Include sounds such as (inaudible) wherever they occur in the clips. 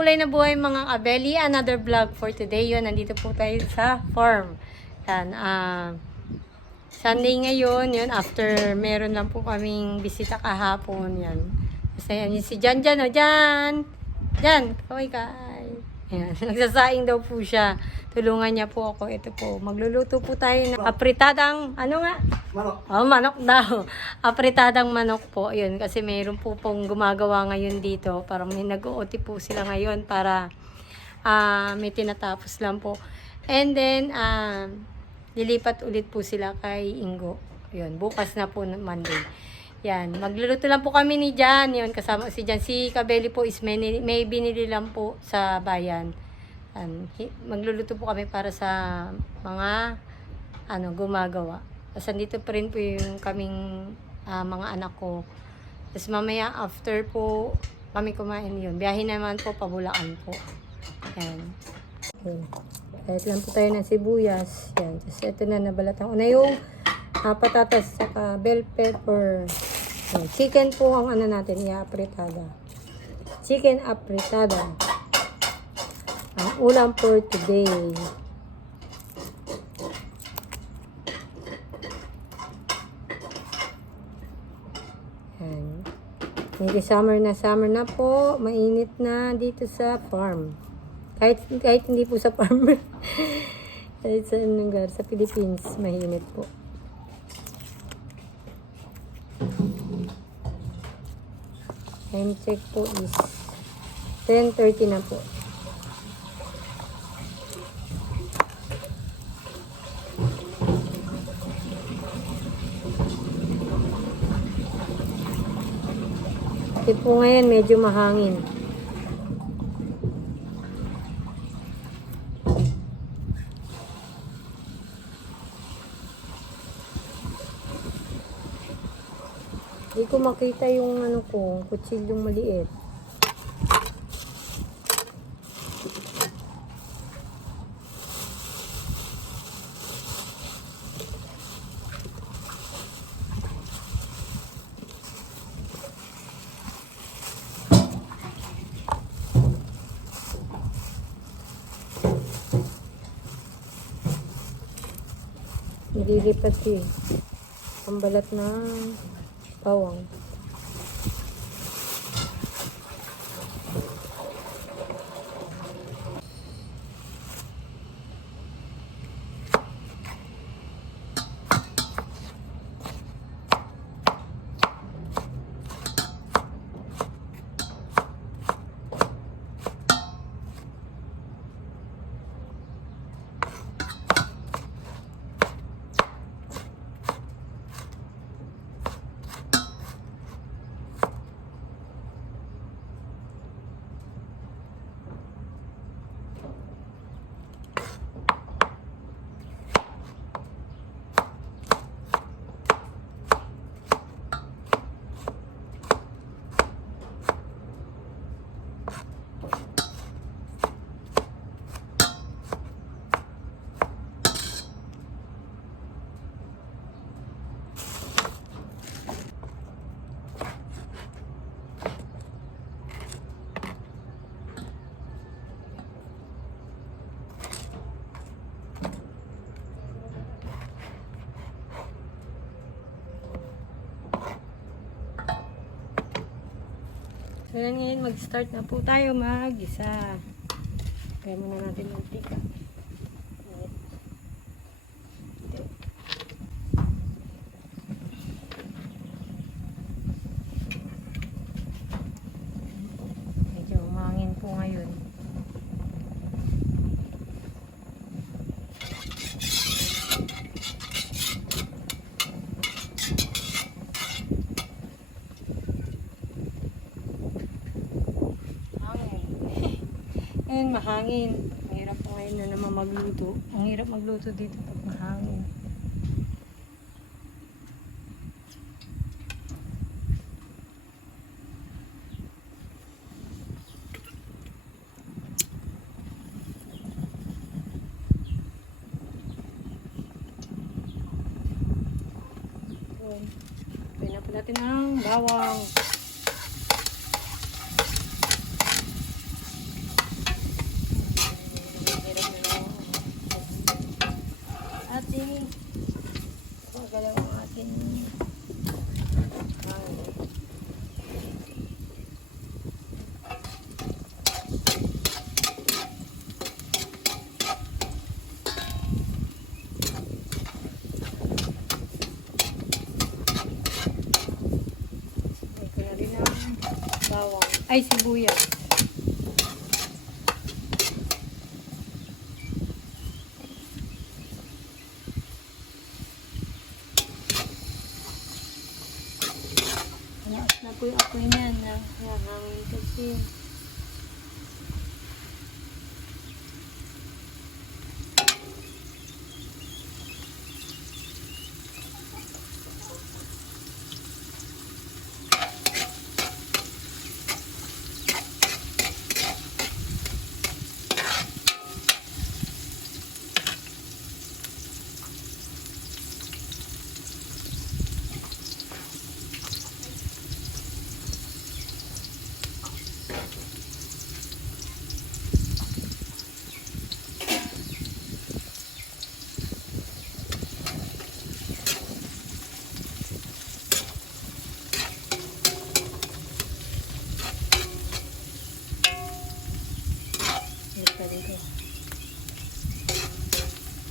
Kulay na buhay mga kabeli, another vlog for today yun. Nandito po tayo sa farm. Yan, ah, Sunday ngayon, yun, after meron lang po kaming bisita kahapon, yan. Kasi yan, si Jan Jan, o Jan! Jan, kaway ka. Yan, (laughs) nagsasaing daw po siya. Tulungan niya po ako. Ito po, magluluto po tayo ng apritadang, ano nga? Manok. Oh, manok daw. (laughs) Apritadang manok po. Yun, kasi mayroon po pong gumagawa ngayon dito. Parang may nag-OT po sila ngayon para ah, may tinatapos lang po. And then, ah, lilipat ulit po sila kay Ingo. Yun, bukas na po Monday. Yan, magluluto lang po kami ni Jan. Yun, kasama si Jan. Si Kabeli po is may, may binili lang po sa bayan. Yan, hi- magluluto po kami para sa mga ano, gumagawa. Tapos andito pa rin po yung kaming ah, mga anak ko. Tapos mamaya after po kami kumain yun. Biyahe naman po, pabulaan po. Yan. Kahit lang po tayo ng sibuyas. Yan. Tapos ito na nabalatan ko na yung ah, patatas saka bell pepper. Yan. Chicken po ang ano natin, i-apritada. Chicken apritada. Ang ulam for today. Yan. Medyo summer na summer na po. Mainit na dito sa farm. Kahit, kahit hindi po sa farm. (laughs) kahit sa lugar, sa Philippines, mainit po. Time check po is 10.30 na po. Kasi po ngayon medyo mahangin. Hindi ko makita yung ano ko, kutsilyong maliit. Nililipat eh. Ang balat ng bawang. Kaya ngayon mag-start na po tayo mag-isa. Kaya muna natin mantika. mahangin. Ang hirap po ngayon na naman magluto. Ang hirap magluto dito pag mahangin. Pwede na natin ang bawang. Malakas na po yung apoy niyan. na- Nahangin kasi. Hindi pa rin ko.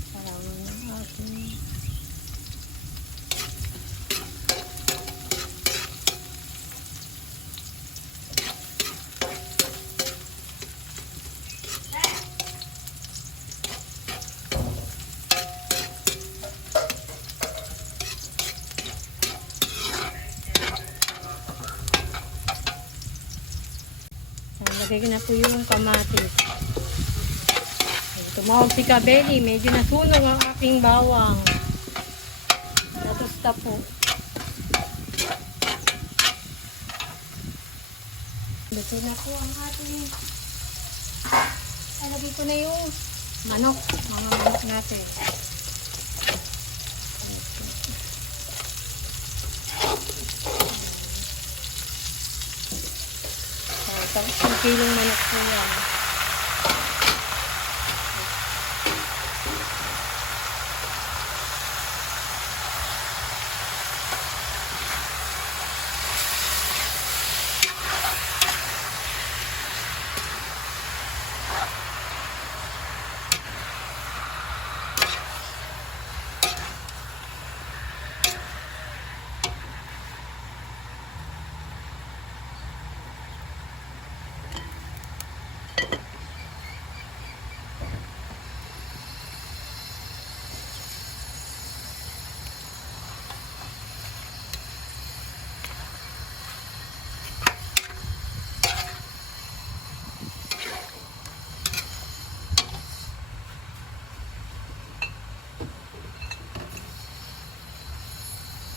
Parang ng aking... Ayan, Lagay ko na po yung kamatis. Tumawag si Kabeli. Medyo nasunog ang aking bawang. Natusta po. Luto na po ang ating... Ay, lagay ko na yung manok. Mga manok natin. Ah, Isang kilong manok po yan.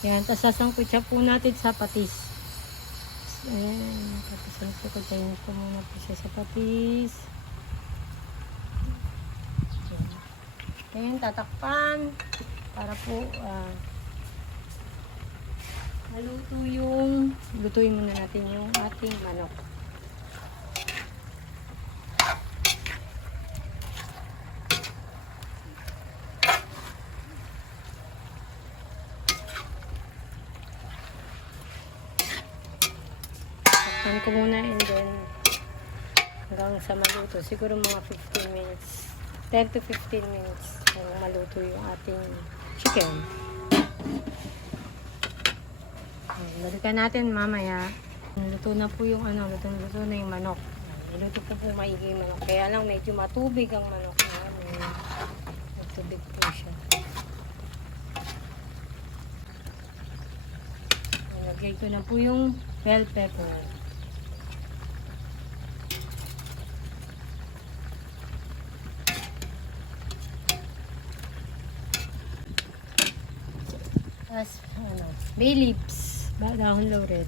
Yan, tapos sasangkot siya po natin sa patis. Ayan, tapos sasangkot ko ko muna po siya sa patis. Ayan. Ayan, tatakpan para po ah, maluto yung lutuin muna natin yung ating manok. Ko muna and then hanggang sa maluto. Siguro mga 15 minutes. 10 to 15 minutes hanggang maluto yung ating chicken. Balikan natin mamaya. Luto na po yung ano, luto, luto na yung manok. Luto po po maigi yung manok. Kaya lang medyo matubig ang manok na. Matubig po siya. Nilagay ko na po yung bell pepper. Tapos, ano, bay leaves. Ba, dahon laurel.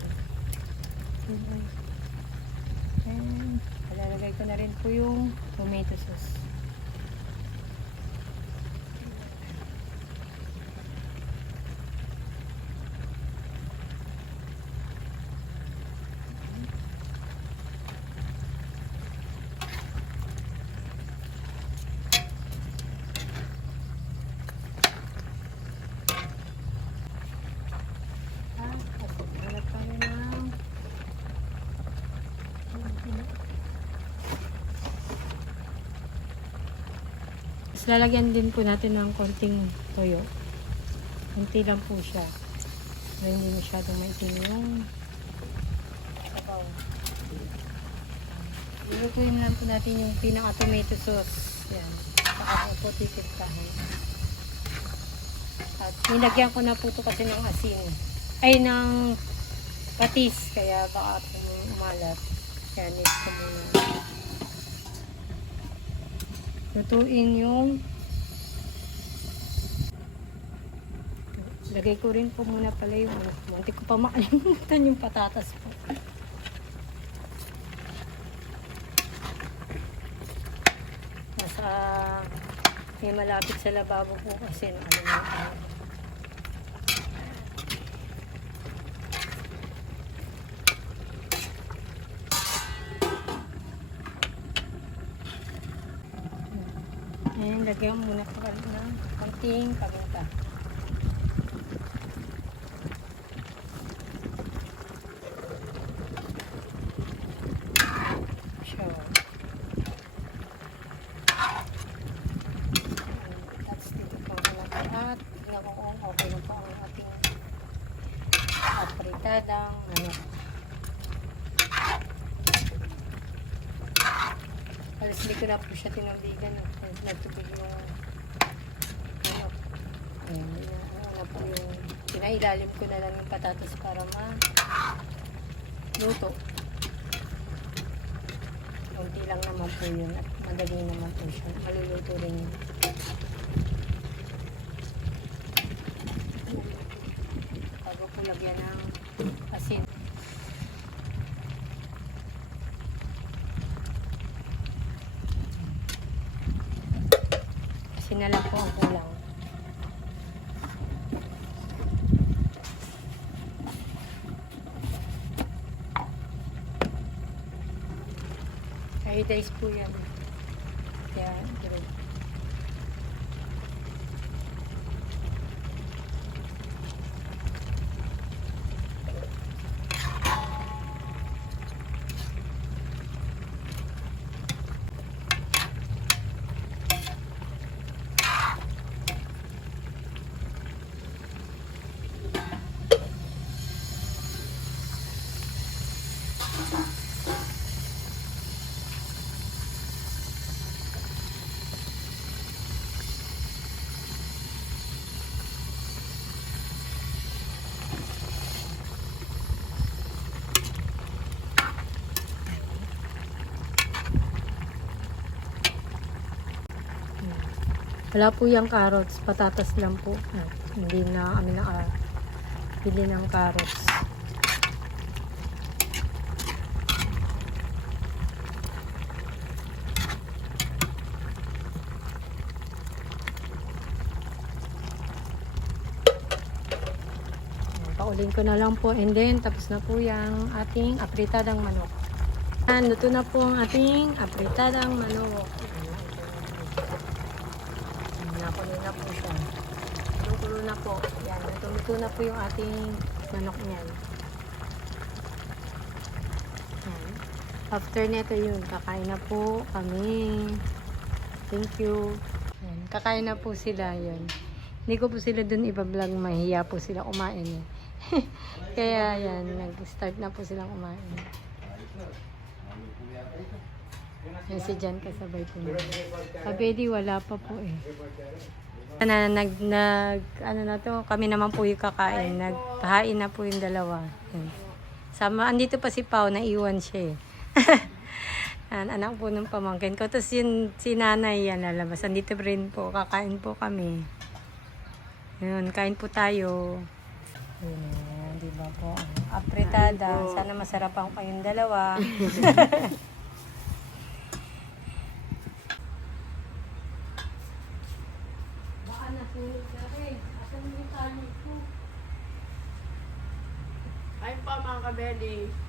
And, lalagay ko na rin po yung tomato sauce. Lalagyan din po natin ng konting toyo. Kunti lang po siya. Para hindi masyadong maitim yung sabaw. Ilutuin lang po natin yung pinaka-tomato sauce. Yan. Saka po titiktahan. At nilagyan ko na po ito kasi ng asin. Ay, ng patis. Kaya baka umalat. Kaya ko muna. Lutuin yung Lagay ko rin po muna pala yung. Munti ko pa makalimutan yung patatas po. Nasa may malapit sa lababo po kasi na ano na lagyan muna ko ng konting paminta. Sure. That's dito po ang natin at tingnan ko kung okay na po ang ating apritadang manok. Alas hindi ko na po siya tinambigan. Nagtubig yung manok. Ayan, yun, ano po yung pinailalim ko na lang yung patatas para ma luto. Kunti lang naman po yun at madali naman po siya. Maluluto rin yun. Bago po lagyan ng asin. Asin na lang po ang kulang. Iodize po yan. Kaya, pero Wala po yung carrots, patatas lang po. Ah, hindi na kami na ah, bili ng carrots. Ayan, Paulin ko na lang po and then tapos na po yung ating apritadang manok. Ayan, luto na po ang ating apritadang manok. Siya. Kulo na po. Yan, natuluto na po yung ating manok niyan. Yan. After nito yun, kakain na po kami. Thank you. Yan, kakain na po sila yun. Hindi ko po sila dun iba-vlog, mahiya po sila kumain eh. (laughs) Kaya yan, nag-start na po silang kumain. Yan si Jan kasabay po. Kabedi wala pa po eh. Na, nag, nag, ano na to, kami naman po yung kakain. Nagpahain na po yung dalawa. Yan. Sama, andito pa si Pau, naiwan siya eh. (laughs) An anak po ng pamangkin ko. Tapos yun, si nanay yan lalabas. Andito rin po, kakain po kami. Yun, kain po tayo. Yun, di ba po? Apretada. Sana masarap ang kayong dalawa. (laughs) Baka nasunog na rin. Asan yung kanin ko? Ay po mga kabeli.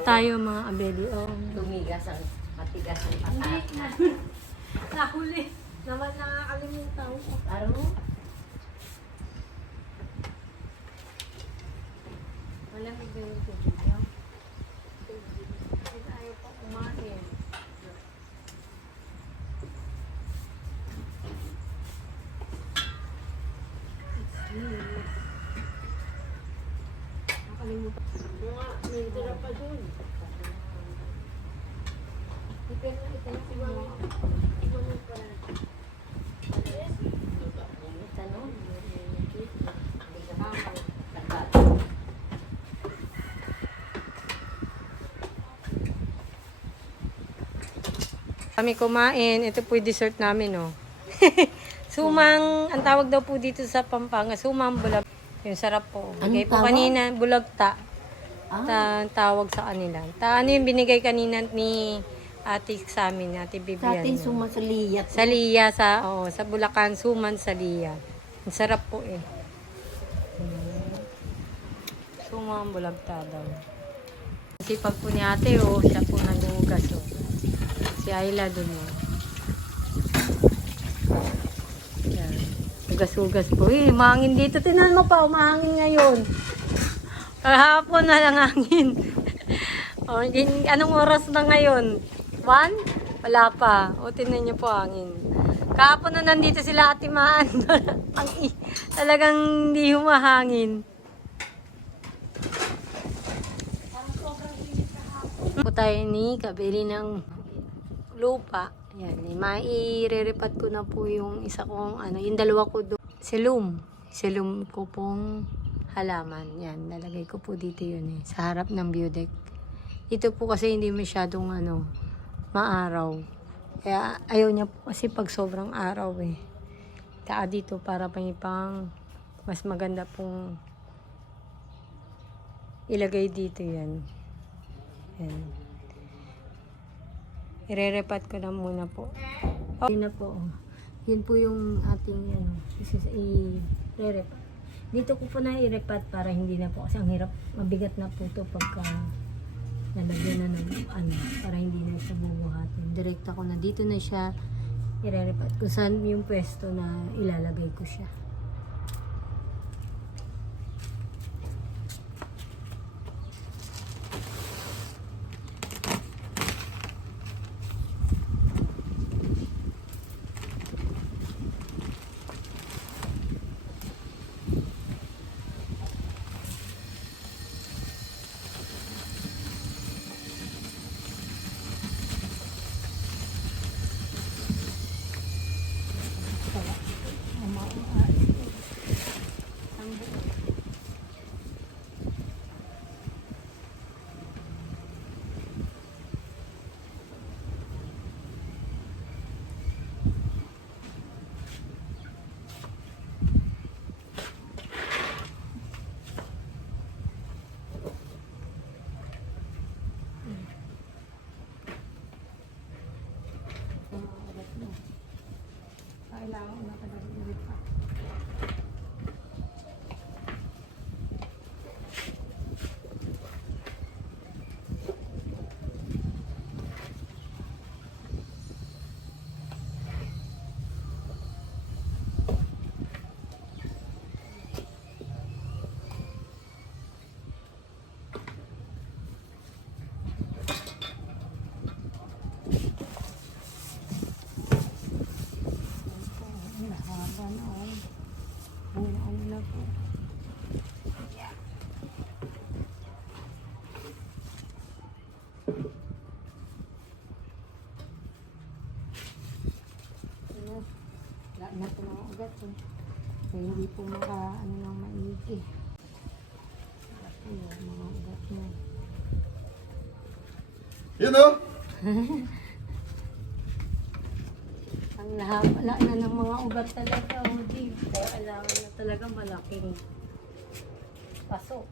Tayo mga abeli. Oh. Tumigas ang matigas ang na. (laughs) Nahuli. Naman nakakalimutan ko. Aro? Malamig na yung tubig niyo. Hindi tayo pa kumain. Nakalimutan. Mga may tira pa dun. Ipin na ito mga Iwanan pa. Tanong. Kami kumain. Ito po yung dessert namin, oh. (laughs) sumang, ang tawag daw po dito sa Pampanga, sumang bulag. Yung sarap po. Bigay Anong po tawag? kanina, bulagta. Ah, Ta tawag sa kanila. Ta ano yung binigay kanina ni ate sa amin, ate sa Vivian. atin sumasaliyat. Sa Liya, sa, oh, sa Bulacan, Suman sa Liya. Ang sarap po eh. Mm. Sumang bulagta daw. Sipag po ni ate, oh, siya po nagugas, oh. Si Ayla dun, oh. Yan. Ugas-ugas po. Eh, mahangin dito. Tinan mo pa, umahangin ngayon. Kahapon na lang hangin. (laughs) o, din- anong oras na ngayon? One? Wala pa. O, tinan niyo po hangin. Kahapon na nandito sila ate Maan. (laughs) Ang i- talagang hindi humahangin. Po tayo ni kabili ng lupa. Yan, eh, maire-repat ko na po yung isa kong, ano, yung dalawa ko doon. Silum. Silum ko pong halaman. Yan, nalagay ko po dito yun eh, sa harap ng view deck. Ito po kasi hindi masyadong, ano, maaraw. Kaya ayaw niya po kasi pag sobrang araw eh. Kaya dito para pang pang mas maganda pong ilagay dito yan. Yan. Irerepat ko na muna po. Oh, yun na po. oh. Yun po yung ating ano, i-rerepat. Dito ko po na i-repat para hindi na po kasi ang hirap, mabigat na po to pagka nalagyan na ng ano, para hindi na siya bubuhatin. Direkta ko na dito na siya i-rerepat kung saan yung pwesto na ilalagay ko siya. Eh. Kaya hindi po maka ano nang maigi. Yung mga ugat na. Yun o. Ang lahat na ng mga ugat talaga, oh, di. Kaya kailangan na talaga malaking paso.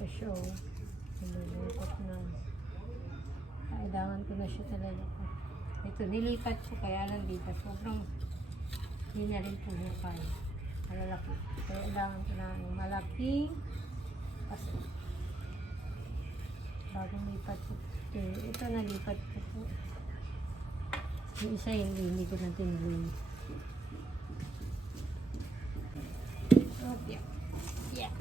Pa siya. oh. Nilulungkot na. Kailangan ko na siya talaga. Ito, nilipat ko kaya lang dito. Sobrang hindi na rin po kaya. Malalaki. Kailangan ko na ng malaking kasi bagong lipat ko. Eh, ito nalipat ko po. Yung isa hindi, hindi ko na tinuloy. Okay. Yeah.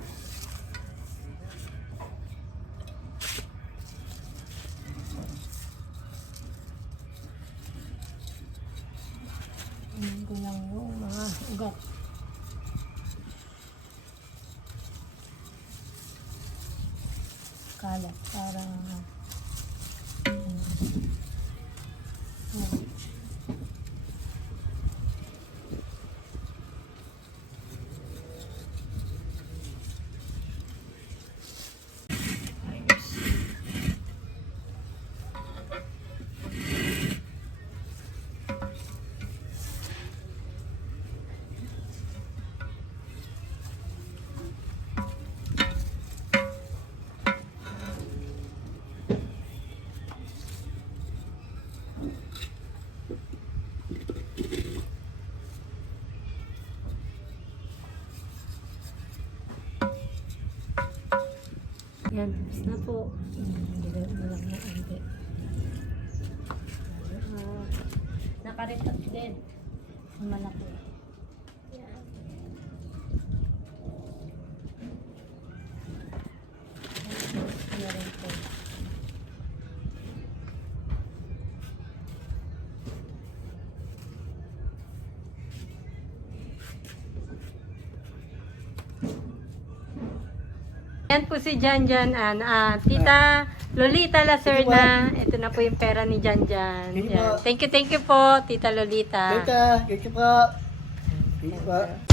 Yan, tapos na po. Dilaw na lang na ante. Ah, Nakaritot din. Malaki. Yan po si Janjan An. Ah, Tita Lolita Lacerna. Ito na po yung pera ni Janjan. Yan. Thank you, thank you po, Tita Lolita. Tita, thank you po. Thank you po.